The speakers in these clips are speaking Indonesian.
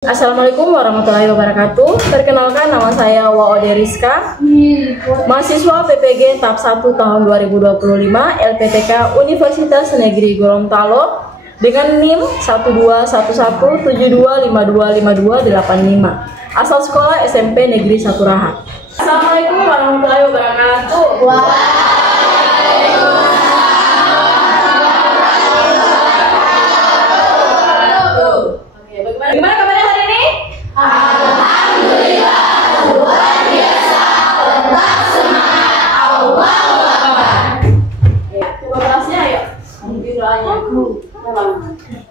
Assalamualaikum warahmatullahi wabarakatuh. Perkenalkan, nama saya Waode Rizka, mahasiswa PPG tahap 1 tahun 2025 LPTK Universitas Negeri Gorontalo dengan NIM 121172525285. Asal sekolah SMP Negeri 1 Rahat. Assalamualaikum warahmatullahi wabarakatuh. Bagaimana kabarnya hari ini? Alhamdulillah, luar biasa, tetap semangat, Allahu Akbar. Coba kelasnya ayo. Mungkin doanya.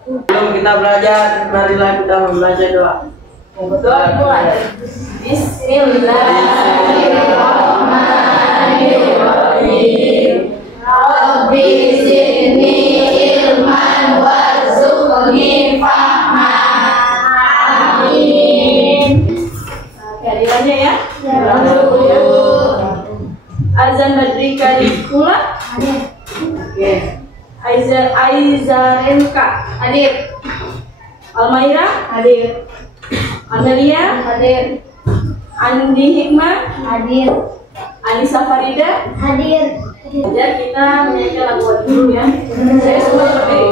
Sebelum kita belajar, marilah kita membaca doa. Doa mulai. Bismillahirrahmanirrahim. Rabbi zidni ilman warzuqni fahman. Amin. Kehadirannya ya. Azan Badrika di sekolah. Oke. Aizarenka hadir. Almaira hadir. Amelia hadir. Andi Hikmah Hadir. Anissa Farida Hadir. ya. Kita menyanyikan lagu dulu ya. Saya semua berdiri.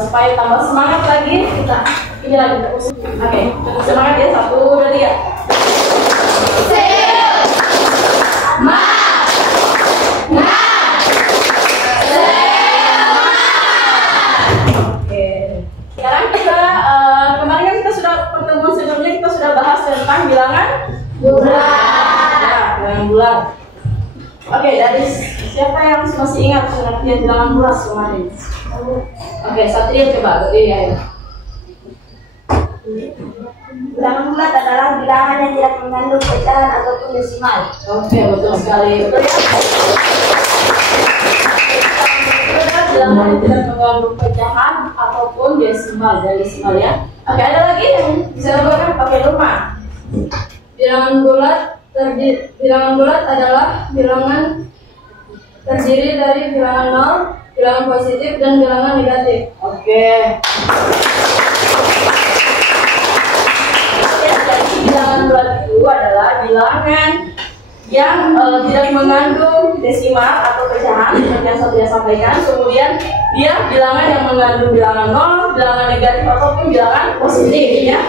Supaya tambah semangat lagi kita ini lagi terus. Oke, semangat ya, 1, 2, 3. Oke, sekarang kita kemarin kan kita sudah pertemuan sebelumnya kita sudah bahas tentang bilangan bulat. Ya, bilangan bulat. Oke, dari siapa yang masih ingat pengertian bilangan bulat kemarin? Oke, Satria coba berdiri ayo. Bilangan bulat adalah bilangan yang tidak mengandung pecahan ataupun desimal. Oke, betul sekali. Betul ya? Bilangan yang tidak mengandung pecahan ataupun desimal ya. Oke, ada lagi yang bisa dilakukan pakai rumah. Bilangan bulat adalah bilangan terdiri dari bilangan 0, bilangan positif dan bilangan negatif. Oke. Jadi bilangan bulat itu adalah bilangan yang tidak mengandung desimal atau pecahan seperti yang saya sampaikan. Kemudian dia bilangan yang mengandung bilangan 0, bilangan negatif ataupun bilangan positif ya.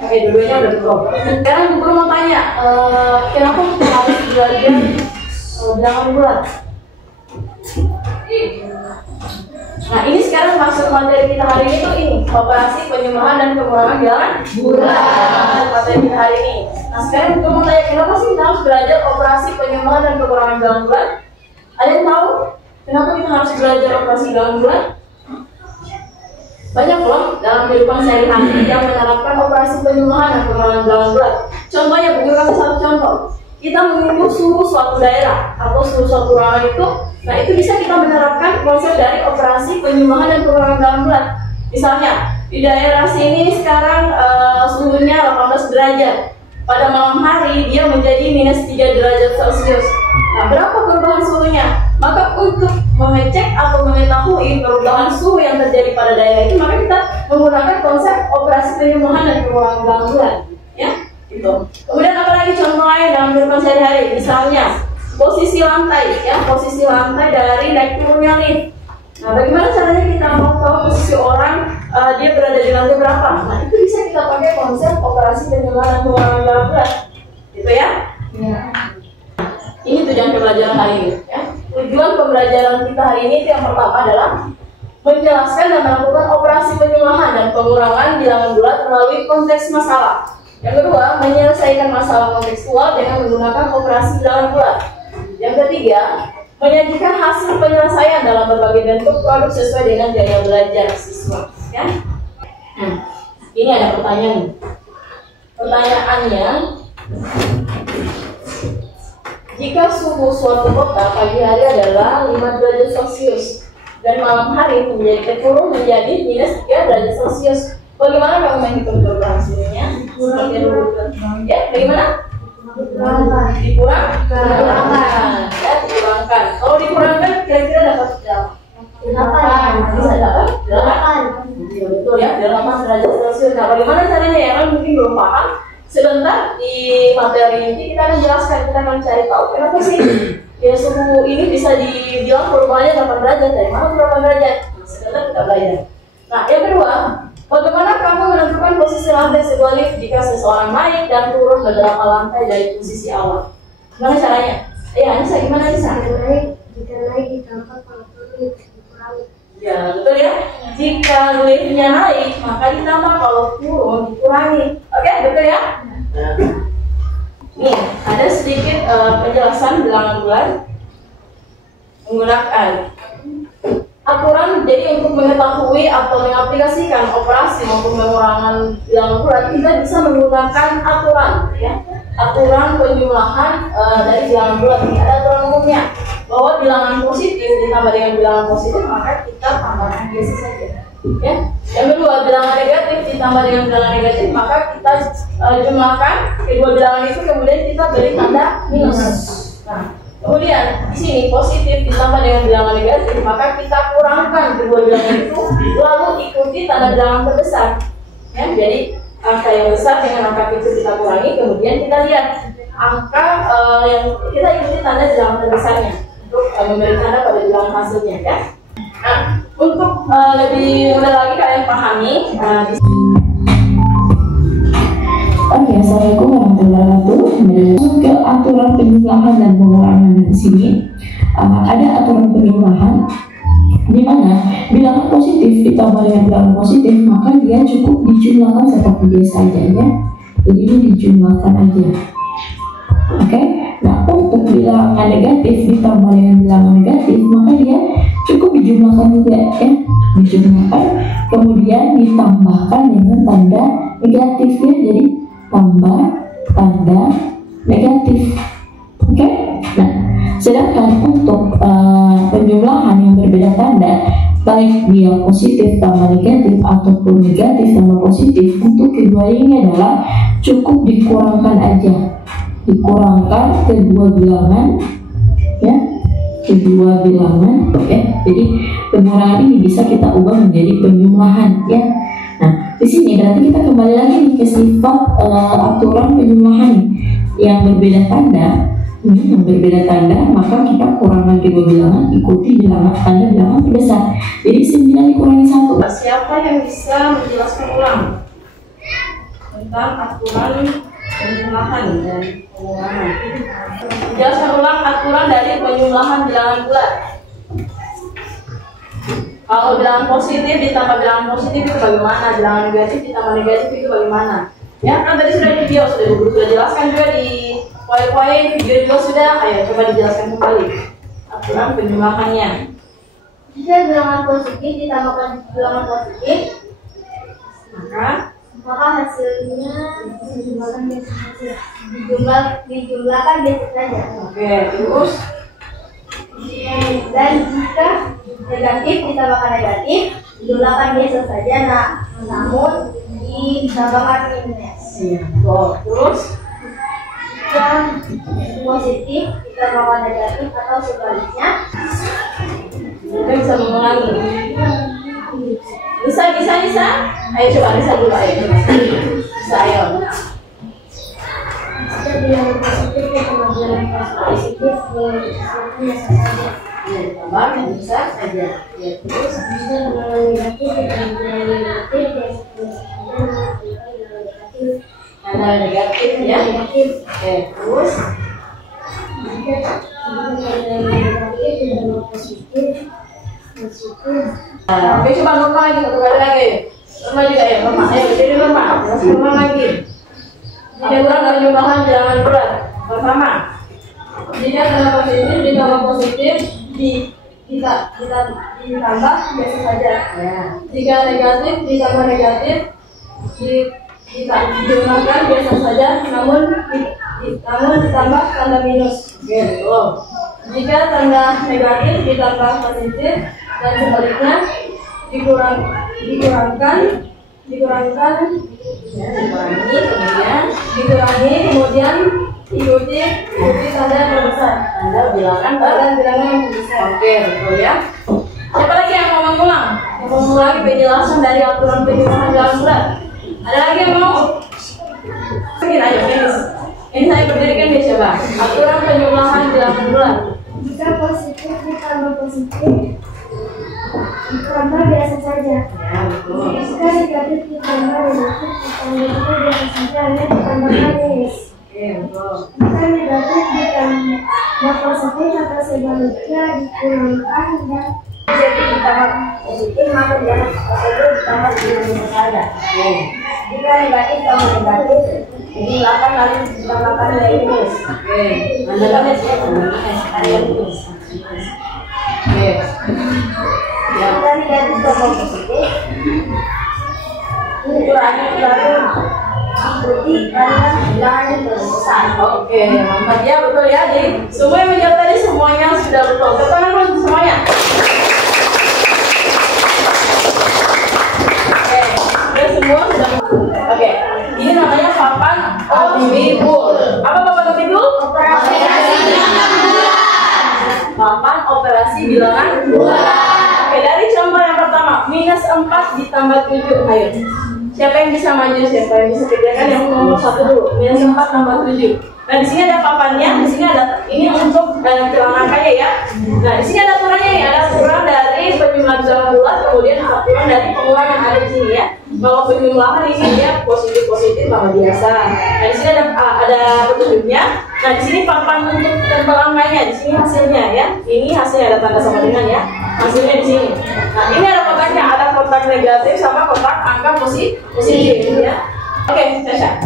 Oke, dua-duanya udah cukup. Sekarang guru mau tanya, kenapa kita harus belajar bilangan bulat? Nah, ini sekarang masuk materi kita hari ini tuh ini operasi penyembahan dan pengurangan bilangan bulat. Materi kita hari ini. Nah, sekarang guru mau tanya, kenapa sih kita harus belajar operasi penyembahan dan pengurangan bilangan bulat? Ada yang tahu kenapa kita harus belajar operasi bilangan bulat? Banyak loh dalam kehidupan sehari-hari yang menerapkan operasi penyembahan dan pengurangan bilangan bulat. Contohnya, Bu kasih satu contoh. Kita mengukur suhu suatu daerah atau suhu suatu ruangan itu, nah itu bisa kita menerapkan konsep dari operasi penyembahan dan pengurangan bilangan bulat. Misalnya di daerah sini sekarang suhunya 18 derajat. Pada malam hari dia menjadi -3 derajat Celcius. Nah, berapa perubahan suhunya? Maka untuk mengecek atau mengetahui perubahan suhu yang terjadi pada daerah itu, maka kita menggunakan konsep operasi penyembahan dan pengurangan bilangan bulat. Ya, gitu. Kemudian apa lagi contoh lain dalam kehidupan sehari-hari? Misalnya posisi lantai, ya, posisi lantai dari naik turunnya lift. Nah, bagaimana caranya kita mau tahu posisi orang dia berada di lantai berapa? Nah, itu bisa kita pakai konsep operasi penjumlahan dan pengurangan dalam bulat, gitu ya? Ya. Ini tujuan pembelajaran hari ini. Ya. Tujuan pembelajaran kita hari ini yang pertama adalah menjelaskan dan melakukan operasi penjumlahan dan pengurangan bilangan bulat melalui konteks masalah. Yang kedua, menyelesaikan masalah kontekstual dengan menggunakan operasi bilangan bulat. Yang ketiga, menyajikan hasil penyelesaian dalam berbagai bentuk produk sesuai dengan gaya belajar siswa. Ya? Ini ada pertanyaan. Pertanyaannya, jika suhu suatu kota pagi hari adalah 5 derajat Celcius dan malam hari turun menjadi minus 3 derajat Celcius, bagaimana kamu menghitung perubahan suhunya? Seperti yang ya, bagaimana? Dikurangkan. Ya, dikurangkan. Kalau dikurangkan, kira-kira dapat berapa? 8. Bisa dapat 8. Betul ya, 8 derajat Celcius. Nah, bagaimana caranya ya? Kan mungkin belum paham. Sebentar di materi ini kita akan jelaskan, kita akan cari tahu kenapa sih ya suhu ini bisa dibilang perubahannya 8 derajat, dari mana berapa derajat? Nah, sebentar kita belajar. Nah, yang kedua, bagaimana kamu menentukan posisi lantai sebuah lift jika seseorang naik dan turun beberapa lantai dari posisi awal? Gimana caranya? Anissa, gimana Anissa? Jika naik ditambah, kalau turun dikurangi. Ya, betul ya. Jika liftnya naik, maka ditambah, kalau turun dikurangi. Oke, betul ya? Nih, ada sedikit penjelasan bilangan bulat menggunakan aturan. Jadi untuk mengetahui atau mengaplikasikan operasi maupun pengurangan bilangan bulat, kita bisa menggunakan aturan, ya. Aturan penjumlahan dari bilangan bulat. Ada aturan umumnya bahwa bilangan positif ditambah dengan bilangan positif maka kita tambahkan biasa saja. Ya. Yang kedua, bilangan negatif ditambah dengan bilangan negatif maka kita jumlahkan kedua bilangan itu, kemudian kita beri tanda minus. Nah, kemudian di sini positif ditambah dengan bilangan negatif maka kita kurangkan kedua bilangan itu lalu ikuti tanda bilangan terbesar. Ya, jadi angka yang besar dengan angka kecil kita kurangi, kemudian kita lihat angka yang kita ikuti tanda bilangan terbesarnya untuk memberi tanda pada bilangan hasilnya, ya. Nah, untuk lebih mudah lagi kalian pahami. Oke, assalamualaikum warahmatullahi wabarakatuh. Masuk ke aturan penjumlahan dan pengurangan di sini. Ada aturan penjumlahan di mana bilangan positif ditambah dengan bilangan positif maka dia cukup dijumlahkan seperti biasa aja, ya. Jadi ini dijumlahkan aja. Oke. Nah, untuk bilangan negatif ditambah dengan bilangan negatif maka dia cukup dijumlahkan juga, ya. Dijumlahkan kemudian ditambahkan dengan tanda negatif, ya. Jadi tambah tanda negatif. Oke. Nah, sedangkan untuk penjumlahan yang berbeda tanda, baik dia positif tambah negatif ataupun negatif tambah positif, untuk kedua ini adalah cukup dikurangkan aja, dikurangkan kedua bilangan, ya, kedua bilangan. Oke. Jadi pengurangan ini bisa kita ubah menjadi penjumlahan, ya. Nah, di sini berarti kita kembali lagi nih ke sifat aturan penjumlahan yang berbeda tanda. Yang berbeda tanda, maka kita kurangkan kedua bilangan, ikuti bilangan tanda bilangan terbesar. Jadi 9 dikurangi 1. Siapa yang bisa menjelaskan ulang tentang aturan penjumlahan dan pengurangan? Jelaskan ulang aturan dari penjumlahan bilangan bulat. Kalau bilangan positif ditambah bilangan positif itu bagaimana? Bilangan negatif ditambah negatif itu bagaimana? Ya, kan tadi sudah di video, sudah jelaskan juga di poin-poin video juga sudah. Ayo coba dijelaskan kembali aturan penjumlahannya. Jika bilangan positif ditambahkan bilangan positif, maka hasilnya dijumlahkan biasa saja. Oke, terus dan jika negatif ditambahkan negatif dijumlahkan biasa saja, namun ditambahkan minus. Terus jika positif ditambahkan negatif atau sebaliknya, kita bisa mengulangi. Bisa. Ayo coba Nisa dulu, ayo. Bisa, ayo. Jika bilangan positif ditambah bilangan positif dijumlahkan biasa saja. ditambah yang bisa saja. Ya, terus ada negatif ya. Oke, terus oke, coba normal lagi satu kali lagi. Normal juga ya, normal. Ayo, jadi normal. Terus normal lagi. Ukuran penjumlahan bilangan bulat. Pertama, jika tanda positif ditambah positif ditambah biasa saja. Ya. Jika negatif ditambah negatif dijumlahkan biasa saja, namun ditambah tanda minus. Oke, jika tanda negatif ditambah positif dan sebaliknya kemudian ikuti tanda yang besar. Tanda bilangan yang besar. Oke, betul ya. Siapa lagi yang mau mengulang? Yang mau mengulang lagi penjelasan dari aturan penjumlahan bilangan bulat? Ada lagi yang mau? Mungkin ayo, ini saya berdirikan deh coba. Aturan penjumlahan bilangan bulat. Jika positif ditambah positif ditambah biasa saja. Ya, betul. Jika negatif ditambah negatif biasa saja, hanya ditambahkan minus. Oke, betul. Jika negatif ditambah positif atau sebaliknya dikurangkan dan jadi ditambah positif, maka bilangan positif ditambah biasa saja. Jika negatif tambah negatif dijumlahkan lalu ditambahkan nilai minus. Oke, anda minus ya, ada minus. Oke. Ya. Jika negatif tambah positif dikurangi lalu ikuti karena bilangannya besar. Oke, mantap ya, betul ya. Jadi semua yang menjawab tadi semuanya sudah betul. Tepuk tangan dulu untuk semuanya. Oke, sudah semua sudah betul. Oke, ini namanya papan amfibul. Apa papan amfibul? Papan operasi bilangan bulat. Oke, dari contoh yang pertama, minus 4 ditambah 7. Ayo, siapa yang bisa maju? Siapa yang bisa kerjakan? Yang nomor 1 dulu. Minus 4 tambah 7. Nah, di sini ada papannya. Di sini ada ini untuk angkanya ya. Nah, di sini ada aturannya ya. Ada aturan dari penjumlahan bilangan bulat, kemudian aturan dari pengulangan ada di sini ya. Kalau penjumlahan ini dia positif maka biasa. Nah, di sini ada petunjuknya. Nah, di sini papan untuk tempel angkanya. Di sini hasilnya ya. Ini hasilnya ada tanda sama dengan ya. Hasilnya di sini. Nah, ini ada kotaknya. Ada kotak negatif sama kotak angka positif ya. Oke, Sasha.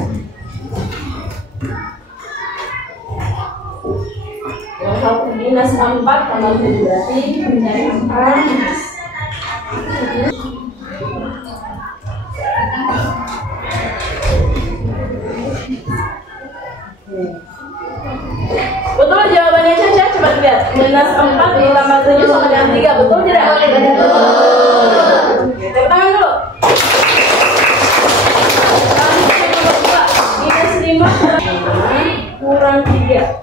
Yang satu minus 4 tambah 7 berarti menjadi 4 minus. Betul jawabannya Caca, coba lihat. Minus 4 ditambah 7 sama dengan 3, betul tidak? Betul. Tepuk tangan dulu. Minus 5 kurang 3.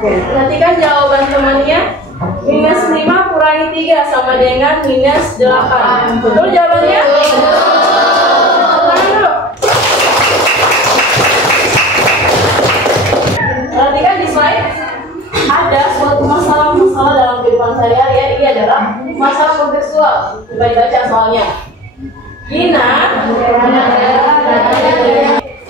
Oke, perhatikan jawaban temannya. Minus 5 kurangi 3 sama dengan minus 8. Betul jawabannya? Betul. Perhatikan di slide. Ada suatu masalah dalam kehidupan sehari-hari ya. Ini adalah masalah kontekstual. Coba dibaca soalnya. Gina,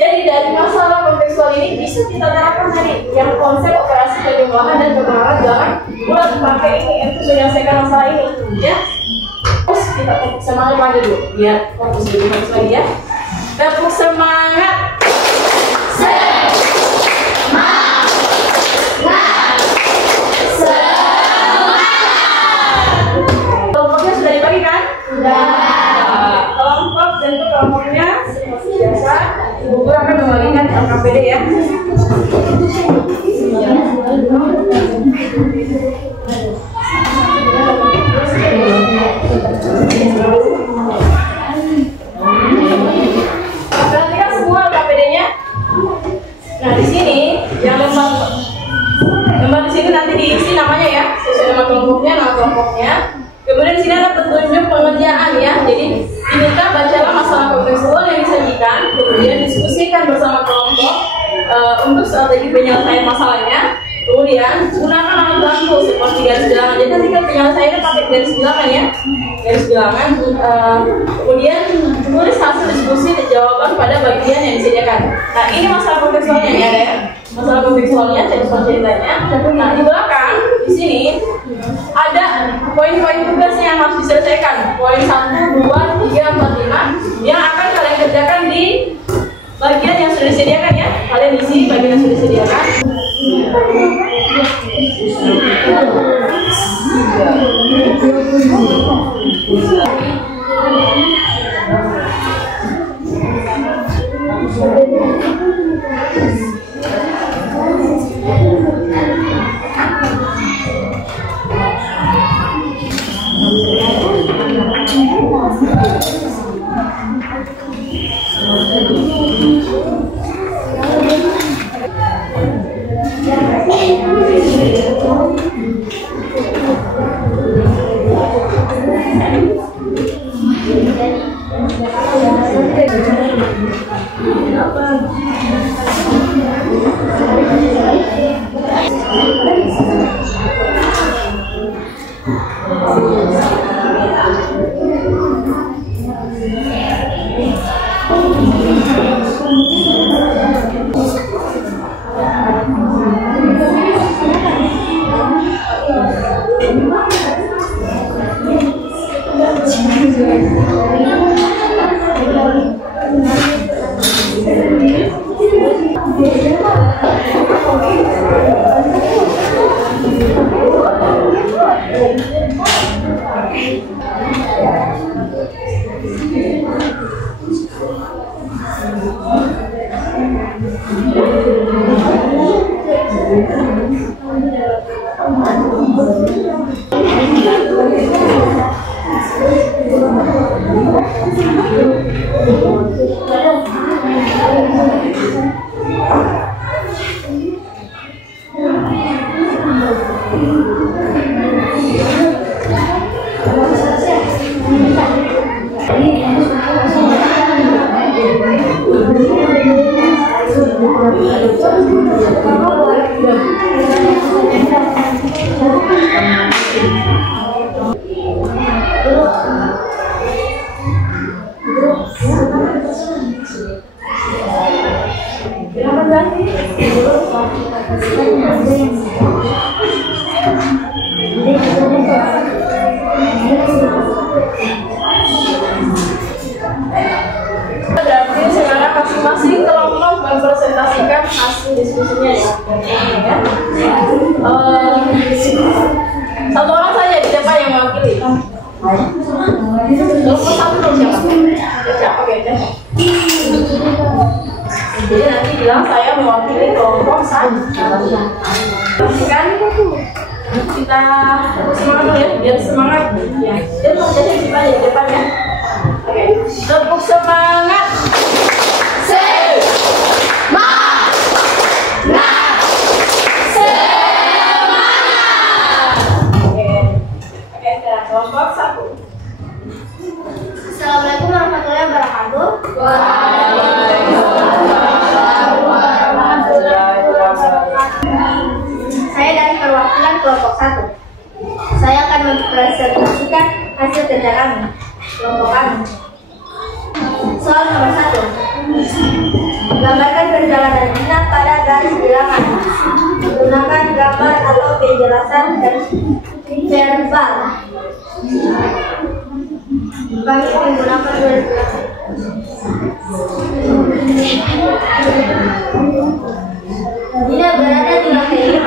jadi dari masalah kontekstual ini bisa kita terapkan tadi yang konsep operasi penjumlahan dan pengulangan bilangan bulat pakai ini untuk menyelesaikan masalah ini ya. Terus kita tepuk semangat lagi dulu biar fokus lebih bagus lagi ya. Tepuk semangat. Kelompoknya sudah dibagi kan? Sudah. Kelompok dan kelompoknya seperti biasa. Ibu guru akan membagikan LKPD ya. Perhatikan semua LKPD-nya. Nah di sini yang lembar di sini nanti diisi namanya ya, sesuai nama kelompoknya, Kemudian di sini ada petunjuk pengerjaan ya. Jadi diminta bacalah masalah kontekstual yang disajikan, kemudian diskusikan bersama kelompok untuk strategi penyelesaian masalahnya. Kemudian gunakan alat bantu seperti garis bilangan. Jadi nanti kan penyelesaiannya pakai garis bilangan ya, garis bilangan. Kemudian tulis hasil diskusi dan jawaban pada bagian yang disediakan. Nah ini masalah kontekstualnya ya, ada ya. Masalah kontekstualnya, ceritanya. Nah di belakang di sini ada poin-poin tugasnya yang harus diselesaikan. Poin 1, 2, 3, 4, 5 yang akan kalian kerjakan di bagian yang sudah disediakan ya. Kalian isi bagian yang sudah disediakan. Berarti sekarang masing-masing kelompok mempresentasikan hasil diskusinya ya. Satu orang saja siapa yang mewakili? Kelompok satu dong siapa? Oke, jadi nanti bilang saya mewakili kelompok satu. Kan kita semangat dulu ya, biar semangat ya. Dia mau jadi kita di depan ya. Oke, tepuk semangat. Kelompok satu. Assalamualaikum warahmatullahi wabarakatuh. Saya dari perwakilan kelompok 1. Saya akan mempresentasikan hasil kerja kami, kelompok kami. Soal nomor 1. Gambarkan perjalanan Dina pada garis bilangan. Gunakan gambar atau penjelasan verbal. Kami menggunakan garis bilangan. Dina berada di lantai 5.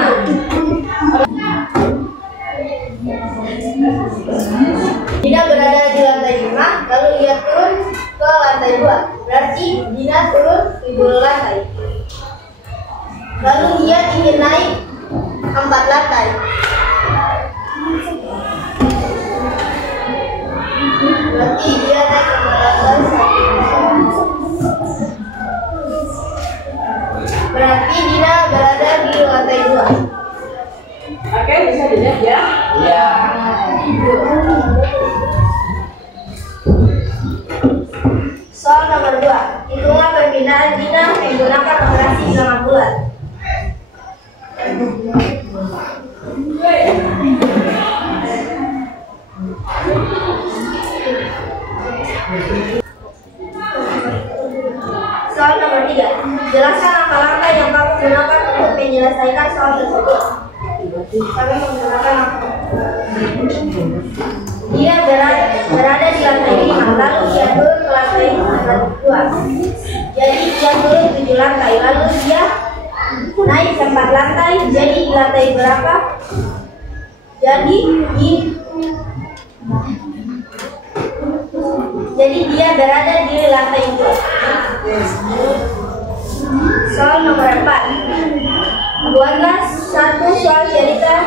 Dina berada di lantai 5, lalu ia turun ke lantai 2. Berarti Dina turun di 2 lantai. Lalu ia ingin naik 4 lantai. Berarti dia naik ke lantai 1. Berarti Dina berada di lantai 2. Oke, bisa dilihat ya? Iya. menggunakan operasi bilangan bulat. Soal nomor 3. Jelaskan langkah-langkah yang kamu gunakan untuk menyelesaikan soal tersebut. Kami menggunakan dia berada di lantai 5, lalu dia turun ke lantai 2. Jadi dia turun 7 lantai, lalu dia naik 4 lantai. Jadi di lantai berapa? Jadi dia berada di lantai 2. Soal nomor 4. Buatlah satu soal cerita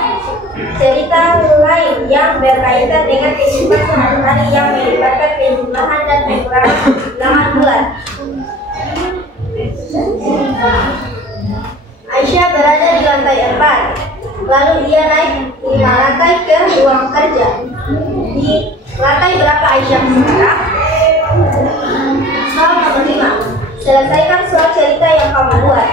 lain yang berkaitan dengan kehidupan sehari-hari yang melibatkan penjumlahan dan pengurangan bilangan bulat. Aisyah berada di lantai 4, lalu dia naik 5 lantai ke ruang kerja. Di lantai berapa Aisyah sekarang? Soal nomor 5. Selesaikan soal cerita yang kamu buat.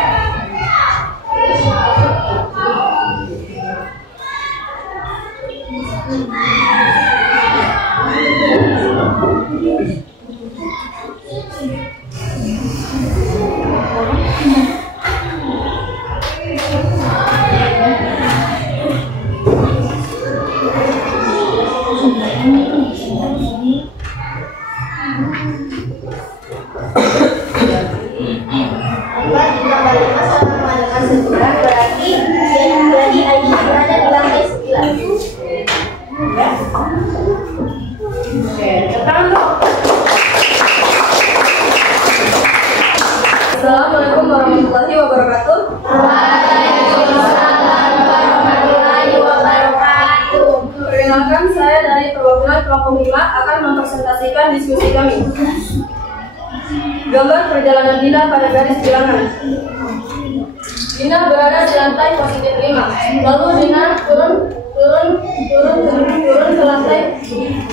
Berarti Aisyah berada di lantai 9. Assalamualaikum warahmatullahi wabarakatuh. Waalaikumsalam warahmatullahi wabarakatuh. Perkenalkan, saya dari perwakilan kelompok 5 akan mempresentasikan diskusi kami. Gambar perjalanan Dina pada garis bilangan. Dina berada di lantai positif 5, lalu Dina turun ke lantai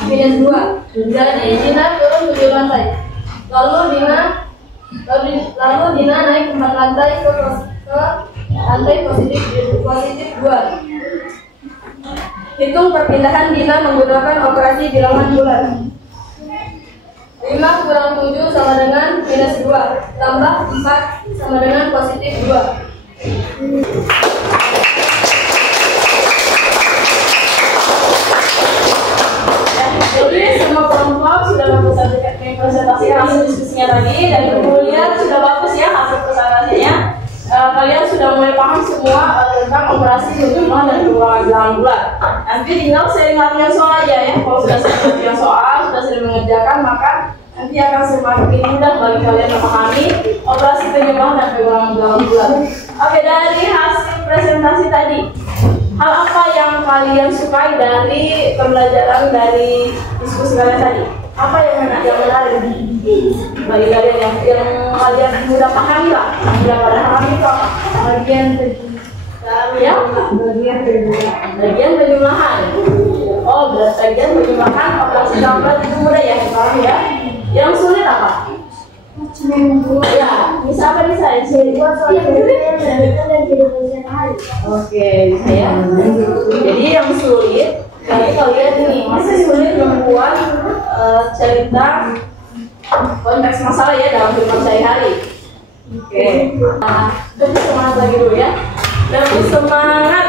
minus 2. Jadi Dina turun 7 lantai. Lalu Dina naik 4 lantai ke lantai positif 2. Hitung perpindahan Dina menggunakan operasi bilangan bulat. 5 kurang 7 sama dengan minus 2, tambah 4 sama dengan positif 2. Jadi semua kelompok sudah mempresentasikan hasil diskusinya tadi, dan kemudian sudah bagus ya hasil presentasinya. Kalian sudah mulai paham semua tentang operasi penjumlahan dan pengurangan bilangan bulat. Nanti tinggal sering latihan soal aja ya. Kalau sudah sering latihan soal, sudah sering mengerjakan, maka nanti akan semakin mudah bagi kalian memahami operasi penjumlahan dan pengurangan bilangan bulat. Oke, dari hasil presentasi tadi, hal apa yang kalian sukai dari pembelajaran dari diskusi kalian tadi? Apa yang menarik bagi kalian yang kalian mudah pahami lah? Yang pada pahami itu apa? Bagian penjumlahan. Oh, bagian penjumlahan operasi gambar itu mudah ya dipahami ya. Yang sulit apa? Ya, bisa buat soal Oke, bisa ya. Jadi yang sulit, kalian ini masih sulit membuat cerita konteks masalah ya dalam kehidupan sehari-hari. Oke. Lebih semangat lagi dulu ya. Lebih semangat.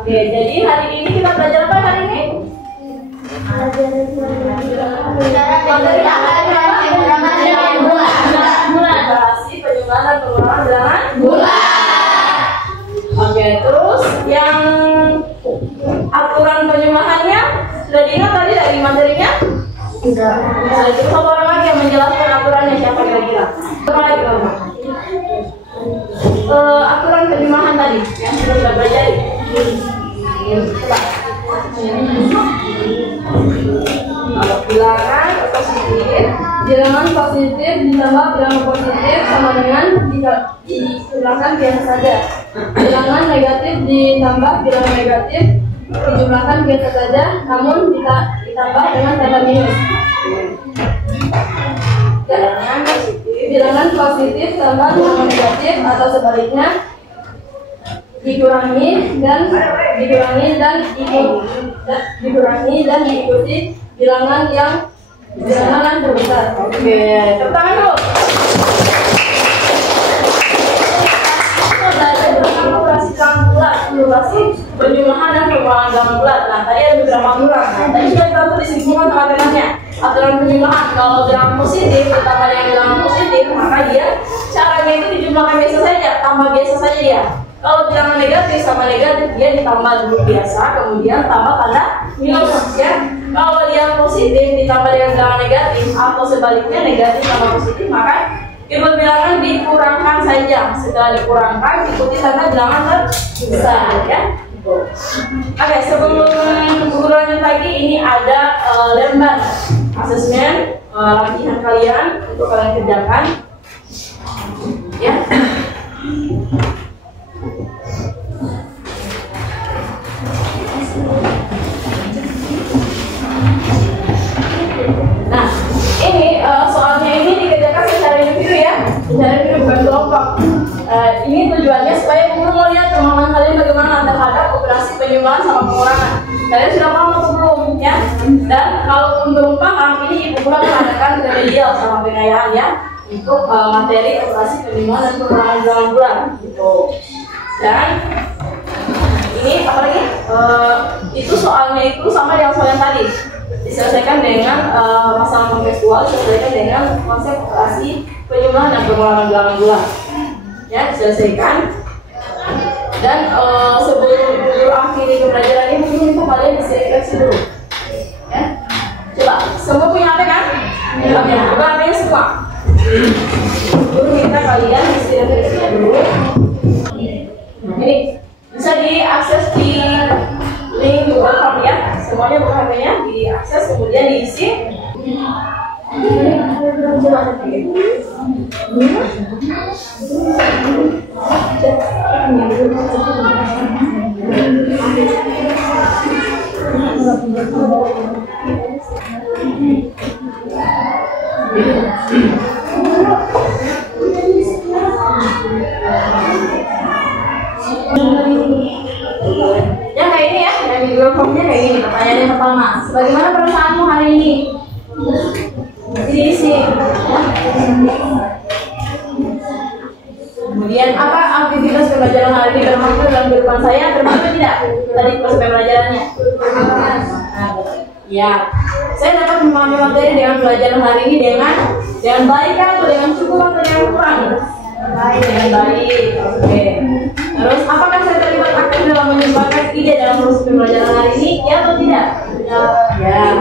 Oke, jadi hari ini kita belajar apa hari ini? Operasi penjumlahan dan pengurangan bilangan bulat. Oke, terus yang aturan penjumlahannya sudah diingat tadi dari materinya? Sudah. Jadi satu orang lagi yang menjelaskan aturannya, siapa kira-kira? Siapa lagi kamu? Aturan penjumlahan tadi yang sudah kita pelajari. Kalau bilangan positif ditambah bilangan positif sama dengan bilangan biasa saja. Bilangan negatif ditambah bilangan negatif dijumlahkan biasa saja, namun ditambah dengan kata minus. Bilangan positif tambah bilangan negatif atau sebaliknya dikurangi dan diikuti bilangan terbesar. Oke, tepuk tangan dulu. Operasi penjumlahan dan pengurangan bilangan bulat. Nah, tadi ada beberapa kurang. Tadi sudah kita tulis disebutkan tengah-tengahnya. Aturan penjumlahan, kalau bilangan positif ditambah dengan bilangan positif, maka dia caranya itu dijumlahkan biasa saja, tambah biasa saja dia. Kalau bilangan negatif sama negatif, dia ditambah dulu biasa, kemudian tambah tanda minus ya. Kalau dia positif ditambah dengan bilangan negatif atau sebaliknya negatif sama positif, maka kedua bilangan dikurangkan saja. Setelah dikurangkan, ikuti tanda bilangan terbesar ya. Oke, sebelum guru lanjut lagi, ini ada lembar asesmen latihan kalian untuk kalian kerjakan ya. Nah, ini soalnya ini dikerjakan secara individu ya, secara individu bukan kelompok. Ini tujuannya supaya guru mau lihat kemampuan kalian bagaimana terhadap operasi penjumlahan sama pengurangan. Kalian sudah paham atau belum ya? Dan kalau belum paham, ini ibu guru akan adakan remedial sama pengayaan ya untuk materi operasi penjumlahan dan pengurangan bilangan bulat gitu. Dan ini apa lagi? Itu soalnya itu sama yang soal yang tadi, diselesaikan dengan masalah kontekstual, diselesaikan dengan konsep operasi penjumlahan dan pengurangan bilangan bulat ya, diselesaikan. Dan sebelum guru akhiri pembelajaran ini, mungkin minta kalian diseleksi dulu ya. Coba, semua punya HP kan? Oke, coba HP-nya semua. Guru minta kalian diseleksi dulu. Ini bisa diakses di link Google Form ya. Semuanya buka HP-nya, diakses kemudian diisi. Ya kayak ini ya, yang di Google Form-nya kayak gini. Pertanyaan yang pertama, bagaimana perasaanmu hari ini? Diisi. Kemudian apa aktivitas pembelajaran hari ini bermakna dalam kehidupan saya? Termasuk tidak tadi proses pembelajarannya? Ya, saya dapat memahami materi dengan pelajaran hari ini dengan baik atau dengan cukup atau dengan kurang? Dengan baik. Oke. Terus apakah saya terlibat aktif dalam menyumbangkan ide dalam proses pembelajaran hari ini? Ya atau tidak? Ya.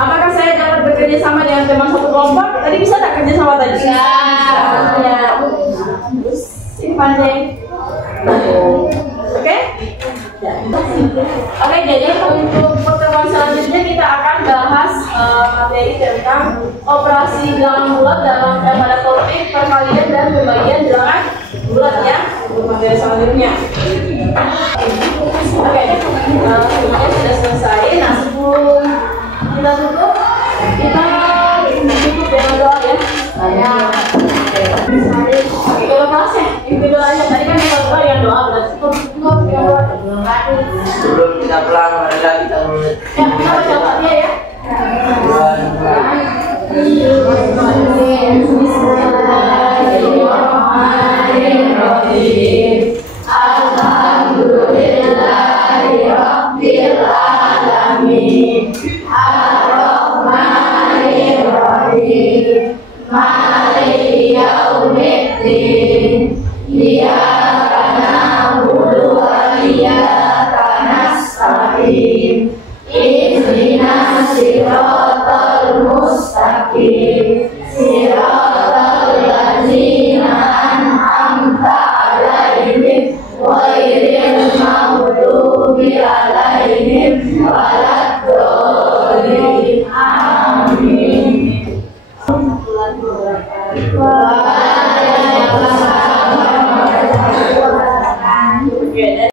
Apakah saya dapat bekerja sama dengan teman satu kelompok? Tadi bisa tak kerja sama tadi? Ya. Terus ini pandai. Oke? Oke, jadi untuk pertemuan selanjutnya kita akan bahas materi tentang operasi bilangan bulat pada topik perkalian dan pembagian bilangan bulat ya, untuk materi selanjutnya. Oke, semuanya sudah selesai. Nah, sebelum kita tutup, kita tutup dengan doa ya. Oke, kalau kelasnya individu aja. Tadi kan kita doa yang doa berarti cukup yang doa. Sebelum kita pulang, marilah kita mulai. Ya, kita baca dia ya. Bismillahirrahmanirrahim. Alhamdulillahirabbil alamin. Ar-Rahmanirrahim. Maliki yaumiddin. Iyyaka na'budu wa iyyaka nasta'in. Ihdinas siratal mustaqim. Siratal ladzina an'amta 'alaihim ghairil maghdubi 'alaihim